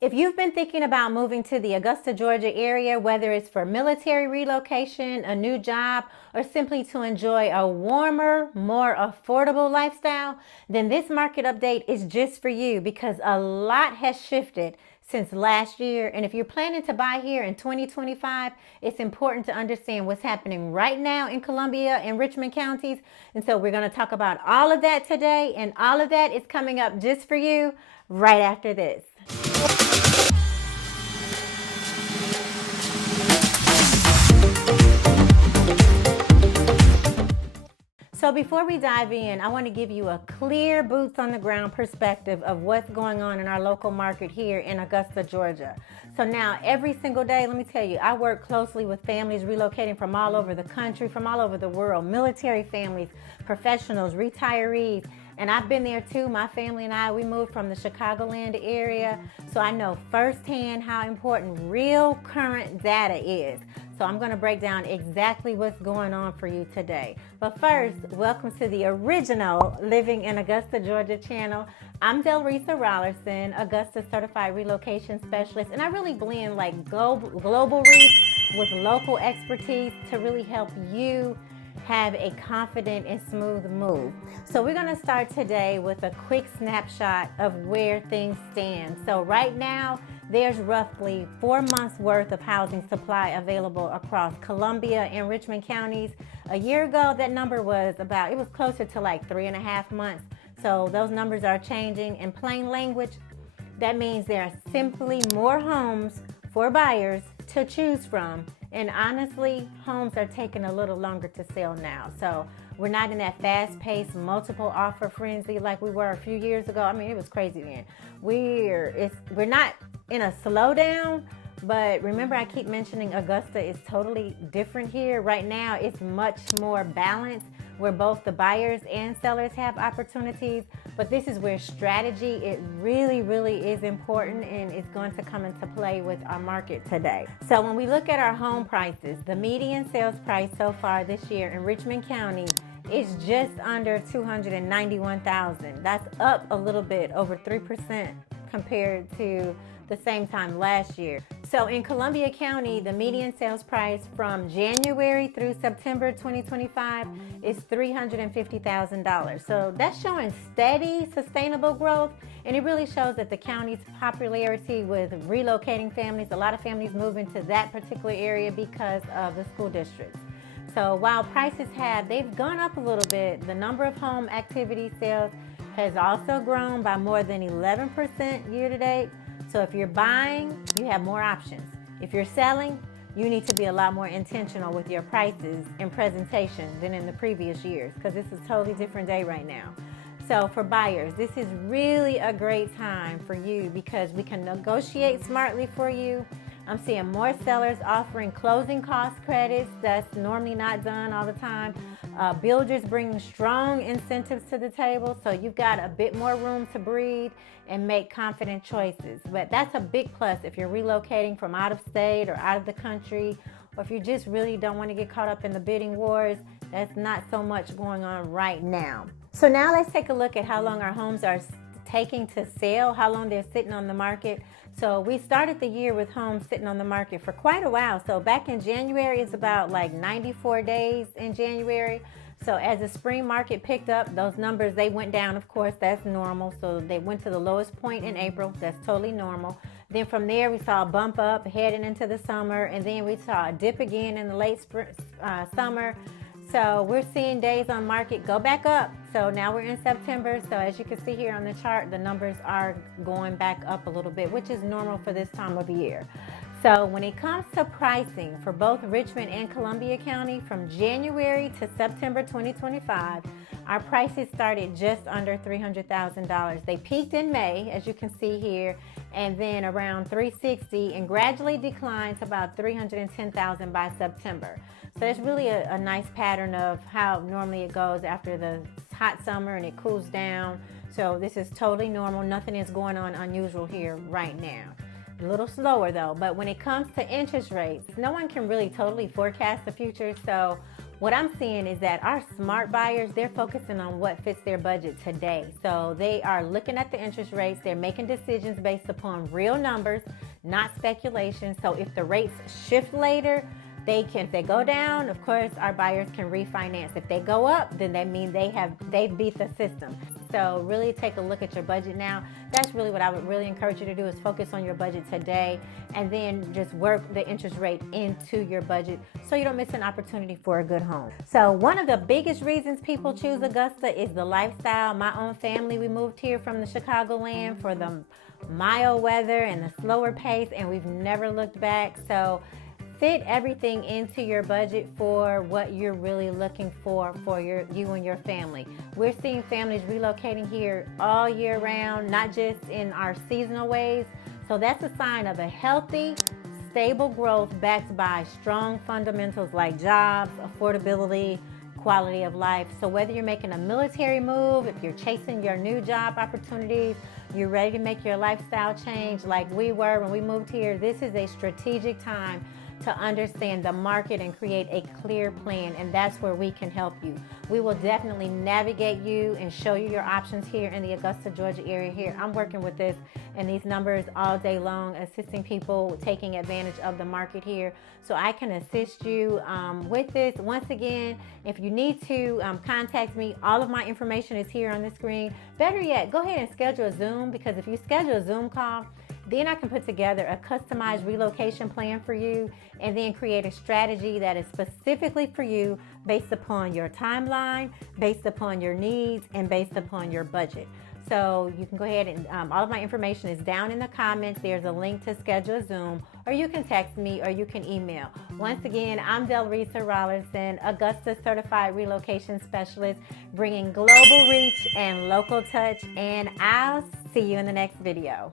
If you've been thinking about moving to the Augusta, Georgia area, whether it's for military relocation, a new job, or simply to enjoy a warmer, more affordable lifestyle, then this market update is just for you because a lot has shifted since last year. And if you're planning to buy here in 2025, it's important to understand what's happening right now in Columbia and Richmond counties. And so we're going to talk about all of that today, and all of that is coming up just for you right after this. So before we dive in, I want to give you a clear boots on the ground perspective of what's going on in our local market here in Augusta, Georgia. So now every single day, let me tell you, I work closely with families relocating from all over the country, from all over the world, military families, professionals, retirees. And I've been there too. My family and I, we moved from the Chicagoland area. So I know firsthand how important real current data is. So I'm going to break down exactly what's going on for you today. But first, welcome to the original Living in Augusta, Georgia channel. I'm Delrisa Rollerson, Augusta Certified Relocation Specialist, and I really blend like global reach with local expertise to really help you have a confident and smooth move. So we're going to start today with a quick snapshot of where things stand. So right now, there's roughly 4 months worth of housing supply available across Columbia and Richmond counties. A year ago, that number was it was closer to like 3.5 months. So those numbers are changing. In plain language, that means there are simply more homes for buyers to choose from. And honestly, homes are taking a little longer to sell now. So we're not in that fast-paced, multiple offer frenzy like we were a few years ago. I mean, it was crazy then. We're not in a slowdown, but remember I keep mentioning Augusta is totally different here. Right now, it's much more balanced where both the buyers and sellers have opportunities. But this is where strategy, it really, really is important, and it's going to come into play with our market today. So when we look at our home prices, the median sales price so far this year in Richmond County is just under $291,000. That's up a little bit, over 3% compared to the same time last year. So in Columbia County, the median sales price from January through September 2025 is $350,000. So that's showing steady, sustainable growth, and it really shows that the county's popularity with relocating families, a lot of families move into that particular area because of the school districts. So while prices they've gone up a little bit, the number of home activity sales has also grown by more than 11% year to date. So if you're buying, you have more options. If you're selling, you need to be a lot more intentional with your prices and presentation than in the previous years, because this is a totally different day right now. So for buyers, this is really a great time for you because we can negotiate smartly for you. I'm seeing more sellers offering closing cost credits that's normally not done all the time. Builders bringing strong incentives to the table, so you've got a bit more room to breathe and make confident choices. But that's a big plus if you're relocating from out of state or out of the country, or if you just really don't want to get caught up in the bidding wars. That's not so much going on right now. So now let's take a look at how long our homes are taking to sell, how long they're sitting on the market. So we started the year with homes sitting on the market for quite a while. So back in January, it's about like 94 days in January. So as the spring market picked up, those numbers, they went down. Of course, that's normal. So they went to the lowest point in April. That's totally normal. Then from there, we saw a bump up heading into the summer. And then we saw a dip again in the late summer. So we're seeing days on market go back up. So now we're in September. So as you can see here on the chart, the numbers are going back up a little bit, which is normal for this time of year. So when it comes to pricing for both Richmond and Columbia County from January to September 2025, our prices started just under $300,000. They peaked in May, as you can see here, and then around $360,000 and gradually declined to about $310,000 by September. So it's really a nice pattern of how normally it goes after the hot summer and it cools down. So this is totally normal. Nothing is going on unusual here right now. A little slower though, but when it comes to interest rates, no one can really totally forecast the future. So what I'm seeing is that our smart buyers, they're focusing on what fits their budget today. So they are looking at the interest rates. They're making decisions based upon real numbers, not speculation. So if the rates shift later, if they go down, of course, our buyers can refinance. If they go up, then that means they beat the system. So really take a look at your budget now. That's really what I would really encourage you to do, is focus on your budget today and then just work the interest rate into your budget so you don't miss an opportunity for a good home. So one of the biggest reasons people choose Augusta is the lifestyle. My own family, we moved here from the Chicagoland for the mild weather and the slower pace, and we've never looked back. So fit everything into your budget for what you're really looking for you and your family. We're seeing families relocating here all year round, not just in our seasonal ways. So that's a sign of a healthy, stable growth backed by strong fundamentals like jobs, affordability, quality of life. So whether you're making a military move, if you're chasing your new job opportunities, you're ready to make your lifestyle change like we were when we moved here, this is a strategic time to understand the market and create a clear plan, and that's where we can help you. We will definitely navigate you and show you your options here in the Augusta, Georgia area here. I'm working with this and these numbers all day long, assisting people taking advantage of the market here. So I can assist you with this. Once again, if you need to contact me, all of my information is here on the screen. Better yet, go ahead and schedule a Zoom, because if you schedule a Zoom call, then I can put together a customized relocation plan for you and then create a strategy that is specifically for you based upon your timeline, based upon your needs, and based upon your budget. So you can go ahead and all of my information is down in the comments. There's a link to schedule a Zoom, or you can text me, or you can email. Once again, I'm Delrisa Rollerson, Augusta Certified Relocation Specialist, bringing global reach and local touch, and I'll see you in the next video.